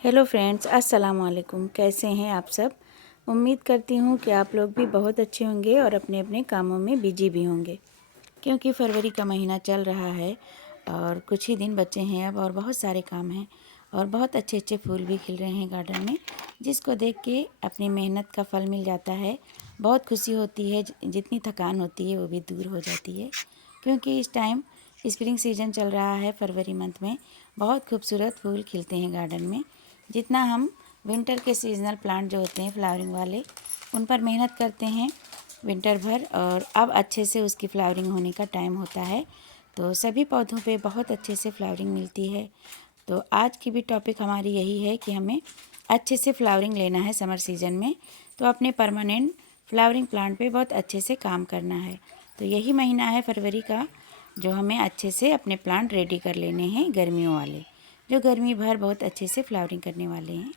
Hello friends, अस्सलाम वालेकुम। कैसे हैं आप सब? उम्मीद करती हूँ कि आप लोग भी बहुत अच्छे होंगे और अपने अपने कामों में बिजी भी होंगे, क्योंकि फरवरी का महीना चल रहा है और कुछ ही दिन बचे हैं अब और बहुत सारे काम हैं और बहुत अच्छे अच्छे फूल भी खिल रहे हैं गार्डन में, जिसको देख के अपनी मेहनत का फल मिल जाता है। बहुत खुशी होती है, जितनी थकान होती है वो भी दूर हो जाती है, क्योंकि इस टाइम स्प्रिंग सीजन चल रहा है। फरवरी मंथ में बहुत खूबसूरत फूल खिलते हैं गार्डन में। जितना हम विंटर के सीजनल प्लांट जो होते हैं फ्लावरिंग वाले, उन पर मेहनत करते हैं विंटर भर, और अब अच्छे से उसकी फ्लावरिंग होने का टाइम होता है, तो सभी पौधों पे बहुत अच्छे से फ्लावरिंग मिलती है। तो आज की भी टॉपिक हमारी यही है कि हमें अच्छे से फ्लावरिंग लेना है समर सीज़न में, तो अपने परमानेंट फ्लावरिंग प्लांट पे बहुत अच्छे से काम करना है। तो यही महीना है फरवरी का, जो हमें अच्छे से अपने प्लांट रेडी कर लेने हैं, गर्मियों वाले, जो गर्मी भर बहुत अच्छे से फ्लावरिंग करने वाले हैं।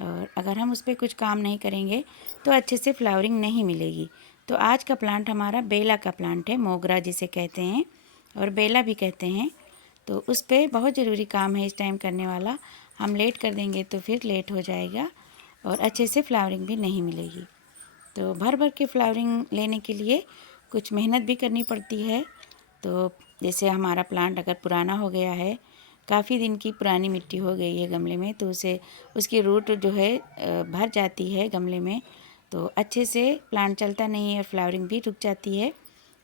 और अगर हम उस पर कुछ काम नहीं करेंगे तो अच्छे से फ्लावरिंग नहीं मिलेगी। तो आज का प्लांट हमारा बेला का प्लांट है, मोगरा जिसे कहते हैं और बेला भी कहते हैं। तो उस पर बहुत ज़रूरी काम है इस टाइम करने वाला। हम लेट कर देंगे तो फिर लेट हो जाएगा और अच्छे से फ्लावरिंग भी नहीं मिलेगी। तो भर भर के फ्लावरिंग लेने के लिए कुछ मेहनत भी करनी पड़ती है। तो जैसे हमारा प्लांट अगर पुराना हो गया है, काफ़ी दिन की पुरानी मिट्टी हो गई है गमले में, तो उसे उसकी रूट जो है भर जाती है गमले में, तो अच्छे से प्लांट चलता नहीं है और फ्लावरिंग भी रुक जाती है,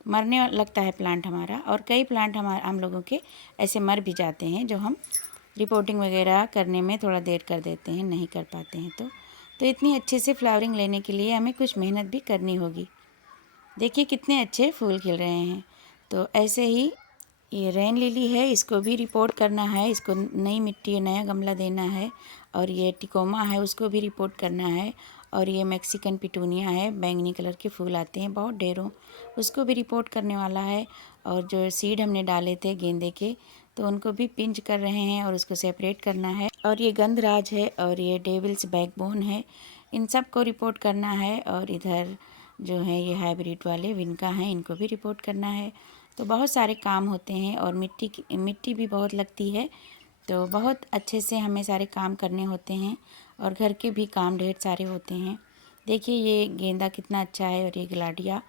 मरने लगता है प्लांट हमारा। और कई प्लांट हम लोगों के ऐसे मर भी जाते हैं, जो हम रिपोर्टिंग वगैरह करने में थोड़ा देर कर देते हैं, नहीं कर पाते हैं। तो इतनी अच्छे से फ्लावरिंग लेने के लिए हमें कुछ मेहनत भी करनी होगी। देखिए कितने अच्छे फूल खिल रहे हैं। तो ऐसे ही ये रेन लिली है, इसको भी रिपोर्ट करना है, इसको नई मिट्टी नया गमला देना है। और ये टिकोमा है, उसको भी रिपोर्ट करना है। और ये मैक्सिकन पिटूनिया है, बैंगनी कलर के फूल आते हैं बहुत ढेरों, उसको भी रिपोर्ट करने वाला है। और जो सीड हमने डाले थे गेंदे के, तो उनको भी पिंच कर रहे हैं और उसको सेपरेट करना है। और ये गंधराज है और ये डेविल्स बैकबोन है, इन सब को रिपोर्ट करना है। और इधर जो है ये हाइब्रिड वाले विनका हैं, इनको भी रिपोर्ट करना है। तो बहुत सारे काम होते हैं और मिट्टी भी बहुत लगती है, तो बहुत अच्छे से हमें सारे काम करने होते हैं। और घर के भी काम ढेर सारे होते हैं। देखिए ये गेंदा कितना अच्छा है और ये गलाडिया,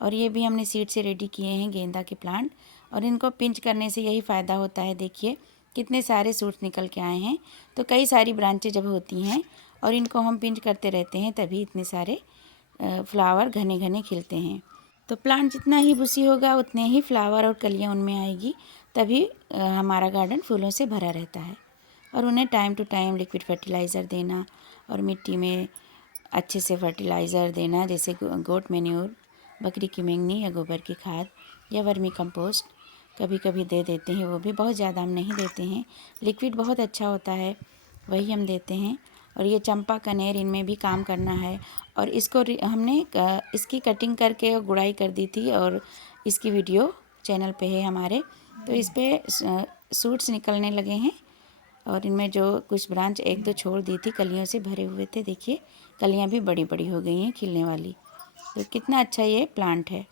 और ये भी हमने सीड से रेडी किए हैं गेंदा के प्लांट। और इनको पिंच करने से यही फ़ायदा होता है, देखिए कितने सारे सूट्स निकल के आए हैं। तो कई सारी ब्रांचें जब होती हैं और इनको हम पिंच करते रहते हैं, तभी इतने सारे फ्लावर घने घने खिलते हैं। तो प्लांट जितना ही बुशी होगा उतने ही फ्लावर और कलियाँ उनमें आएगी, तभी हमारा गार्डन फूलों से भरा रहता है। और उन्हें time to time liquid fertiliser देना और मिट्टी में अच्छे से फर्टिलाइज़र देना, जैसे गोट मैन्योर, बकरी की मेंगनी या गोबर की खाद या वर्मी कंपोस्ट कभी कभी दे देते हैं। वो भी बहुत ज़्यादा हम नहीं देते हैं, लिक्विड बहुत अच्छा होता है वही हम देते हैं। और ये चंपा कनेर, इनमें भी काम करना है। और इसको हमने इसकी कटिंग करके और गुड़ाई कर दी थी, और इसकी वीडियो चैनल पे है हमारे। तो इस पर सूट्स निकलने लगे हैं और इनमें जो कुछ ब्रांच एक दो छोड़ दी थी, कलियों से भरे हुए थे, देखिए कलियां भी बड़ी बड़ी हो गई हैं खिलने वाली। तो कितना अच्छा ये प्लांट है।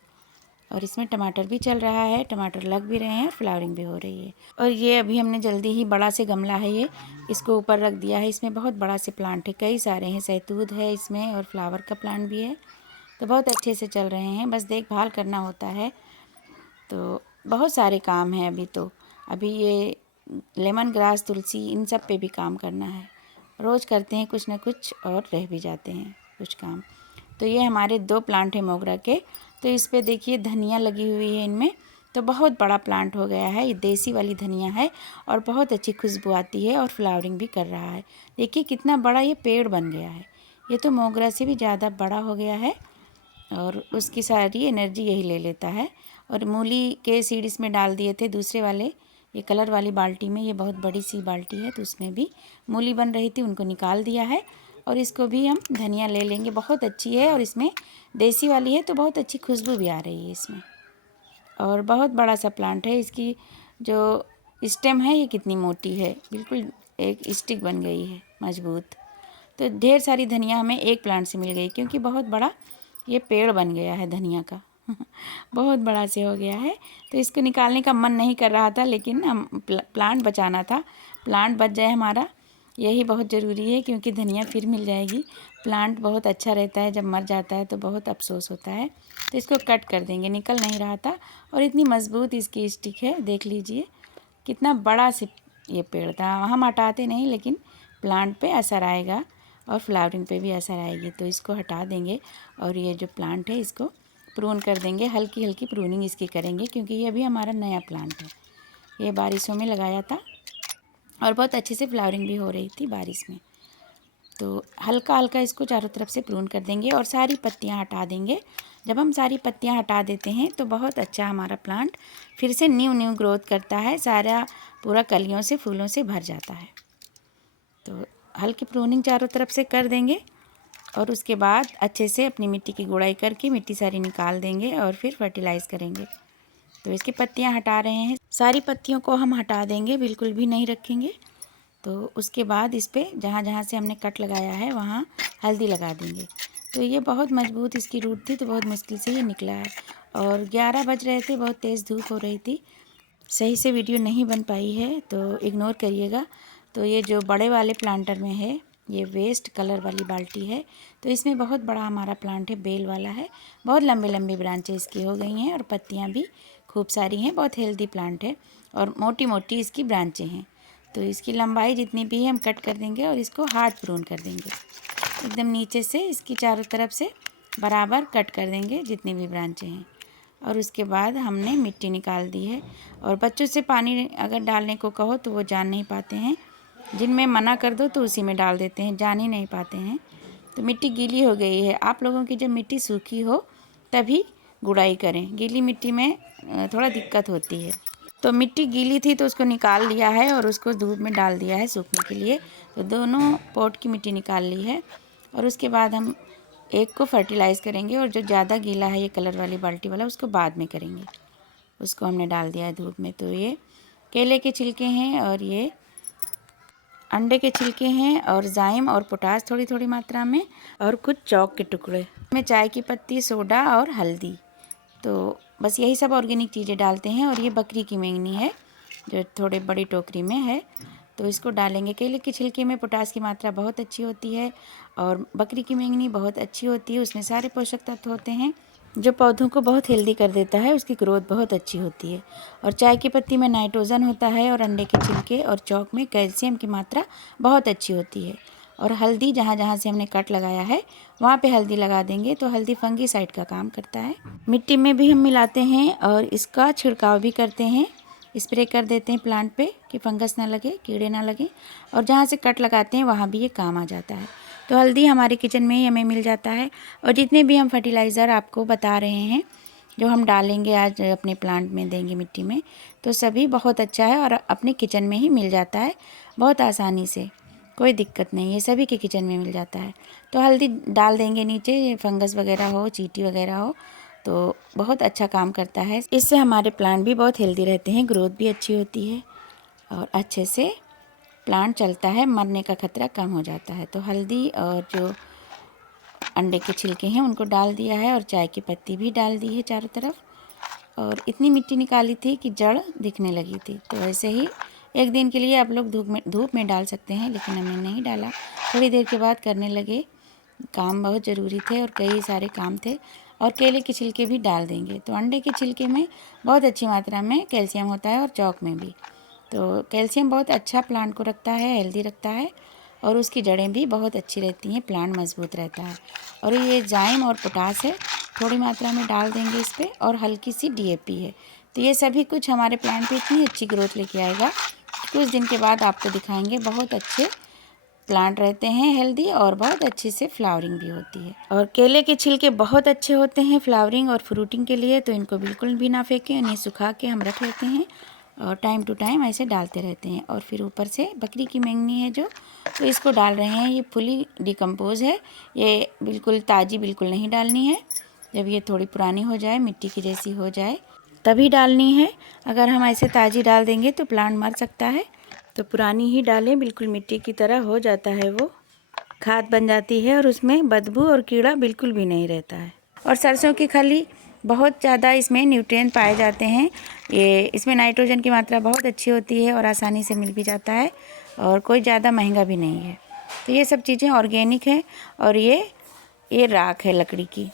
और इसमें टमाटर भी चल रहा है, टमाटर लग भी रहे हैं और फ्लावरिंग भी हो रही है। और ये अभी हमने जल्दी ही, बड़ा से गमला है ये, इसको ऊपर रख दिया है। इसमें बहुत बड़ा से प्लांट है, कई सारे हैं, सहतूत है इसमें और फ्लावर का प्लांट भी है। तो बहुत अच्छे से चल रहे हैं, बस देखभाल करना होता है। तो बहुत सारे काम हैं अभी। तो अभी ये लेमन ग्रास, तुलसी, इन सब पे भी काम करना है। रोज़ करते हैं कुछ ना कुछ और रह भी जाते हैं कुछ काम। तो ये हमारे दो प्लांट हैं मोगरा के। तो इस पे देखिए धनिया लगी हुई है इनमें, तो बहुत बड़ा प्लांट हो गया है। ये देसी वाली धनिया है और बहुत अच्छी खुशबू आती है और फ्लावरिंग भी कर रहा है। देखिए कितना बड़ा ये पेड़ बन गया है, ये तो मोगरा से भी ज़्यादा बड़ा हो गया है और उसकी सारी एनर्जी यही ले लेता है। और मूली के सीड इसमें डाल दिए थे दूसरे वाले, ये कलर वाली बाल्टी में, ये बहुत बड़ी सी बाल्टी है, तो उसमें भी मूली बन रही थी, उनको निकाल दिया है। और इसको भी हम धनिया ले लेंगे, बहुत अच्छी है और इसमें देसी वाली है तो बहुत अच्छी खुशबू भी आ रही है इसमें। और बहुत बड़ा सा प्लांट है, इसकी जो स्टेम है ये कितनी मोटी है, बिल्कुल एक स्टिक बन गई है मजबूत। तो ढेर सारी धनिया हमें एक प्लांट से मिल गई, क्योंकि बहुत बड़ा ये पेड़ बन गया है धनिया का बहुत बड़ा से हो गया है। तो इसको निकालने का मन नहीं कर रहा था, लेकिन हम प्लांट बचाना था, प्लांट बच जाए हमारा। यही बहुत ज़रूरी है, क्योंकि धनिया फिर मिल जाएगी। प्लांट बहुत अच्छा रहता है, जब मर जाता है तो बहुत अफसोस होता है। तो इसको कट कर देंगे, निकल नहीं रहा था और इतनी मज़बूत इसकी स्टिक है, देख लीजिए कितना बड़ा से ये पेड़ था। हम हटाते नहीं, लेकिन प्लांट पे असर आएगा और फ्लावरिंग पे भी असर आएगी। तो इसको हटा देंगे और ये जो प्लांट है इसको प्रून कर देंगे, हल्की हल्की प्रूनिंग इसकी करेंगे, क्योंकि ये अभी हमारा नया प्लांट है। ये बारिशों में लगाया था और बहुत अच्छे से फ्लावरिंग भी हो रही थी बारिश में। तो हल्का हल्का इसको चारों तरफ से प्रून कर देंगे और सारी पत्तियां हटा देंगे। जब हम सारी पत्तियां हटा देते हैं तो बहुत अच्छा हमारा प्लांट फिर से न्यू ग्रोथ करता है, सारा पूरा कलियों से फूलों से भर जाता है। तो हल्की प्रूनिंग चारों तरफ से कर देंगे और उसके बाद अच्छे से अपनी मिट्टी की गुड़ाई करके मिट्टी सारी निकाल देंगे और फिर फर्टिलाइज़ करेंगे। तो इसकी पत्तियां हटा रहे हैं, सारी पत्तियों को हम हटा देंगे, बिल्कुल भी नहीं रखेंगे। तो उसके बाद इस पर जहाँ जहाँ से हमने कट लगाया है वहाँ हल्दी लगा देंगे। तो ये बहुत मजबूत इसकी रूट थी, तो बहुत मुश्किल से ये निकला है। और 11 बज रहे थे, बहुत तेज़ धूप हो रही थी, सही से वीडियो नहीं बन पाई है, तो इग्नोर करिएगा। तो ये जो बड़े वाले प्लांटर में है, ये वेस्ट कलर वाली बाल्टी है, तो इसमें बहुत बड़ा हमारा प्लांट है, बेल वाला है। बहुत लंबे लंबे ब्रांचें इसकी हो गई हैं और पत्तियाँ भी खूब सारी हैं। बहुत हेल्दी प्लांट है और मोटी मोटी इसकी ब्रांचें हैं। तो इसकी लंबाई जितनी भी है हम कट कर देंगे और इसको हार्ड प्रून कर देंगे। एकदम नीचे से इसकी चारों तरफ से बराबर कट कर देंगे जितनी भी ब्रांचें हैं। और उसके बाद हमने मिट्टी निकाल दी है। और बच्चों से पानी अगर डालने को कहो तो वो जान नहीं पाते हैं, जिनमें मना कर दो तो उसी में डाल देते हैं, जान ही नहीं पाते हैं। तो मिट्टी गीली हो गई है। आप लोगों की जब मिट्टी सूखी हो तभी गुड़ाई करें, गीली मिट्टी में थोड़ा दिक्कत होती है। तो मिट्टी गीली थी तो उसको निकाल लिया है और उसको धूप में डाल दिया है सूखने के लिए। तो दोनों पॉट की मिट्टी निकाल ली है और उसके बाद हम एक को फर्टिलाइज़ करेंगे और जो ज़्यादा गीला है ये कलर वाली बाल्टी वाला, उसको बाद में करेंगे। उसको हमने डाल दिया है धूप में। तो ये केले के छिलके हैं और ये अंडे के छिलके हैं और जाइम और पोटाश थोड़ी थोड़ी मात्रा में और कुछ चौक के टुकड़े में, चाय की पत्ती, सोडा और हल्दी। तो बस यही सब ऑर्गेनिक चीज़ें डालते हैं। और ये बकरी की मेंगनी है जो थोड़े बड़ी टोकरी में है, तो इसको डालेंगे। केले के छिलके में पोटाश की मात्रा बहुत अच्छी होती है और बकरी की मेंगनी बहुत अच्छी होती है, उसमें सारे पोषक तत्व होते हैं जो पौधों को बहुत हेल्दी कर देता है, उसकी ग्रोथ बहुत अच्छी होती है। और चाय की पत्ती में नाइट्रोजन होता है और अंडे के छिलके और चौक में कैल्शियम की मात्रा बहुत अच्छी होती है। और हल्दी जहाँ जहाँ से हमने कट लगाया है वहाँ पे हल्दी लगा देंगे, तो हल्दी फंगीसाइड का काम करता है। मिट्टी में भी हम मिलाते हैं और इसका छिड़काव भी करते हैं, स्प्रे कर देते हैं प्लांट पे कि फंगस ना लगे, कीड़े ना लगे। और जहाँ से कट लगाते हैं वहाँ भी ये काम आ जाता है। तो हल्दी हमारे किचन में ही हमें मिल जाता है। और जितने भी हम फर्टिलाइज़र आपको बता रहे हैं जो हम डालेंगे आज अपने प्लांट में, देंगे मिट्टी में, तो सभी बहुत अच्छा है और अपने किचन में ही मिल जाता है बहुत आसानी से, कोई दिक्कत नहीं है, सभी के किचन में मिल जाता है। तो हल्दी डाल देंगे नीचे, फंगस वगैरह हो, चींटी वगैरह हो तो बहुत अच्छा काम करता है। इससे हमारे प्लांट भी बहुत हेल्दी रहते हैं, ग्रोथ भी अच्छी होती है और अच्छे से प्लांट चलता है, मरने का खतरा कम हो जाता है। तो हल्दी और जो अंडे के छिलके हैं उनको डाल दिया है और चाय की पत्ती भी डाल दी है चारों तरफ। और इतनी मिट्टी निकाली थी कि जड़ दिखने लगी थी। तो ऐसे ही एक दिन के लिए आप लोग धूप में डाल सकते हैं, लेकिन हमने नहीं डाला। थोड़ी देर के बाद करने लगे, काम बहुत ज़रूरी थे और कई सारे काम थे। और केले के छिलके भी डाल देंगे। तो अंडे के छिलके में बहुत अच्छी मात्रा में कैल्शियम होता है और चौक में भी। तो कैल्शियम बहुत अच्छा प्लांट को रखता है, हेल्दी रखता है और उसकी जड़ें भी बहुत अच्छी रहती हैं, प्लांट मजबूत रहता है। और ये जाइम और पोटास है, थोड़ी मात्रा में डाल देंगे इस पर, और हल्की सी डीएपी है। तो ये सभी कुछ हमारे प्लांट पे इतनी अच्छी ग्रोथ लेके आएगा, कुछ दिन के बाद आपको दिखाएंगे। बहुत अच्छे प्लांट रहते हैं, हेल्दी, और बहुत अच्छी से फ्लावरिंग भी होती है। और केले के छिलके बहुत अच्छे होते हैं फ्लावरिंग और फ्रूटिंग के लिए, तो इनको बिल्कुल भी ना फेंकें, इन्हें सुखा के हम रख लेते हैं और टाइम टू टाइम ऐसे डालते रहते हैं। और फिर ऊपर से बकरी की मेंगनी है जो, तो इसको डाल रहे हैं। ये फुली डिकम्पोज है, ये बिल्कुल ताज़ी बिल्कुल नहीं डालनी है। जब ये थोड़ी पुरानी हो जाए, मिट्टी की जैसी हो जाए, तभी डालनी है। अगर हम ऐसे ताज़ी डाल देंगे तो प्लांट मर सकता है। तो पुरानी ही डालें, बिल्कुल मिट्टी की तरह हो जाता है, वो खाद बन जाती है और उसमें बदबू और कीड़ा बिल्कुल भी नहीं रहता है। और सरसों की खली बहुत ज़्यादा इसमें न्यूट्रिएंट पाए जाते हैं। ये इसमें नाइट्रोजन की मात्रा बहुत अच्छी होती है और आसानी से मिल भी जाता है। और कोई ज़्यादा महंगा भी नहीं है। तो ये सब चीज़ें ऑर्गेनिक है। और ये राख है लकड़ी की,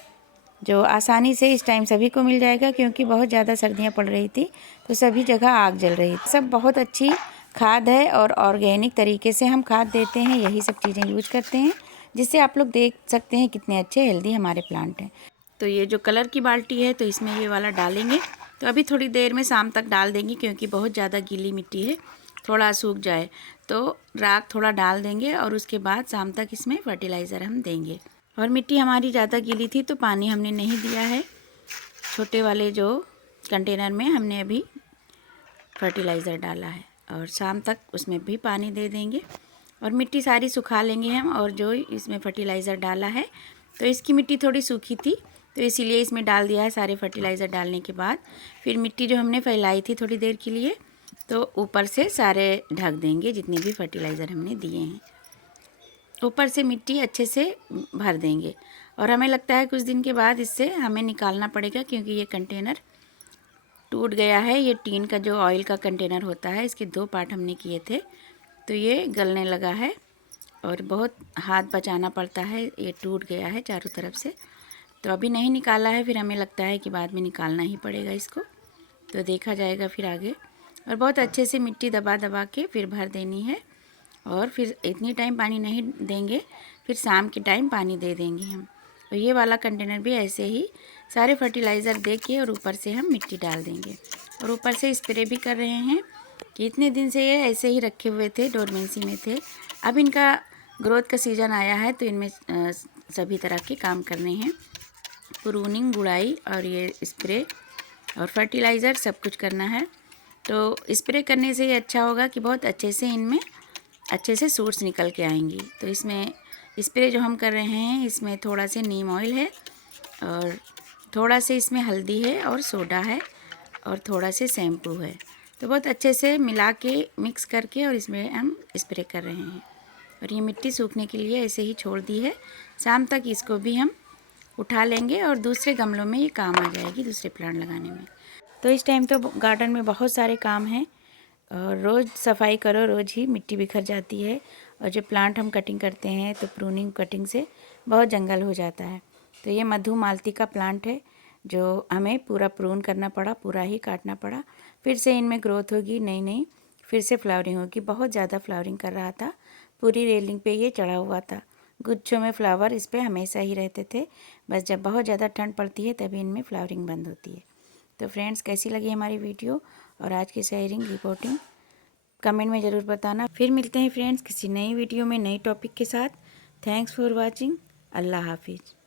जो आसानी से इस टाइम सभी को मिल जाएगा, क्योंकि बहुत ज़्यादा सर्दियाँ पड़ रही थी तो सभी जगह आग जल रही थी। सब बहुत अच्छी खाद है और ऑर्गेनिक तरीके से हम खाद देते हैं, यही सब चीज़ें यूज करते हैं, जिससे आप लोग देख सकते हैं कितने अच्छे हेल्दी हमारे प्लांट हैं। तो ये जो कलर की बाल्टी है तो इसमें ये वाला डालेंगे। तो अभी थोड़ी देर में शाम तक डाल देंगे, क्योंकि बहुत ज़्यादा गीली मिट्टी है, थोड़ा सूख जाए तो राख थोड़ा डाल देंगे और उसके बाद शाम तक इसमें फर्टिलाइज़र हम देंगे। और मिट्टी हमारी ज़्यादा गीली थी तो पानी हमने नहीं दिया है। छोटे वाले जो कंटेनर में हमने अभी फर्टिलाइज़र डाला है और शाम तक उसमें भी पानी दे देंगे और मिट्टी सारी सुखा लेंगे हम। और जो इसमें फर्टिलाइज़र डाला है तो इसकी मिट्टी थोड़ी सूखी थी तो इसीलिए इसमें डाल दिया है। सारे फर्टिलाइज़र डालने के बाद फिर मिट्टी जो हमने फैलाई थी थोड़ी देर के लिए, तो ऊपर से सारे ढक देंगे जितने भी फर्टिलाइज़र हमने दिए हैं। ऊपर से मिट्टी अच्छे से भर देंगे और हमें लगता है कुछ दिन के बाद इससे हमें निकालना पड़ेगा, क्योंकि ये कंटेनर टूट गया है। ये टीन का जो ऑयल का कंटेनर होता है, इसके 2 पार्ट हमने किए थे तो ये गलने लगा है और बहुत हाथ बचाना पड़ता है। ये टूट गया है चारों तरफ से, तो अभी नहीं निकाला है। फिर हमें लगता है कि बाद में निकालना ही पड़ेगा इसको, तो देखा जाएगा फिर आगे। और बहुत अच्छे से मिट्टी दबा दबा के फिर भर देनी है और फिर इतनी टाइम पानी नहीं देंगे, फिर शाम के टाइम पानी दे देंगे हम। और ये वाला कंटेनर भी ऐसे ही सारे फर्टिलाइज़र दे के और ऊपर से हम मिट्टी डाल देंगे। और ऊपर से स्प्रे भी कर रहे हैं कि इतने दिन से ये ऐसे ही रखे हुए थे, डोरमेंसी में थे। अब इनका ग्रोथ का सीज़न आया है तो इनमें सभी तरह के काम करने हैं, प्रूनिंग, गुड़ाई और ये स्प्रे और फर्टिलाइज़र सब कुछ करना है। तो स्प्रे करने से ये अच्छा होगा कि बहुत अच्छे से इनमें अच्छे से सूट्स निकल के आएंगी। तो इसमें स्प्रे जो हम कर रहे हैं इसमें थोड़ा से नीम ऑयल है और थोड़ा से इसमें हल्दी है और सोडा है और थोड़ा से शैम्पू है। तो बहुत अच्छे से मिला के मिक्स करके और इसमें हम स्प्रे कर रहे हैं। और ये मिट्टी सूखने के लिए ऐसे ही छोड़ दी है। शाम तक इसको भी हम उठा लेंगे और दूसरे गमलों में ये काम आ जाएगी दूसरे प्लांट लगाने में। तो इस टाइम तो गार्डन में बहुत सारे काम हैं और रोज़ सफाई करो, रोज़ ही मिट्टी बिखर जाती है। और जो प्लांट हम कटिंग करते हैं तो प्रूनिंग कटिंग से बहुत जंगल हो जाता है। तो ये मधुमालती का प्लांट है जो हमें पूरा प्रून करना पड़ा, पूरा ही काटना पड़ा। फिर से इनमें ग्रोथ होगी, नई नई फिर से फ्लावरिंग होगी। बहुत ज़्यादा फ्लावरिंग कर रहा था, पूरी रेलिंग पे ये चढ़ा हुआ था। गुच्छों में फ्लावर इस पर हमेशा ही रहते थे, बस जब बहुत ज़्यादा ठंड पड़ती है तभी इनमें फ्लावरिंग बंद होती है। तो फ्रेंड्स, कैसी लगी हमारी वीडियो और आज की शेयरिंग रिपोर्टिंग कमेंट में ज़रूर बताना। फिर मिलते हैं फ्रेंड्स किसी नई वीडियो में नई टॉपिक के साथ। Thanks for watching. अल्लाह हाफिज़।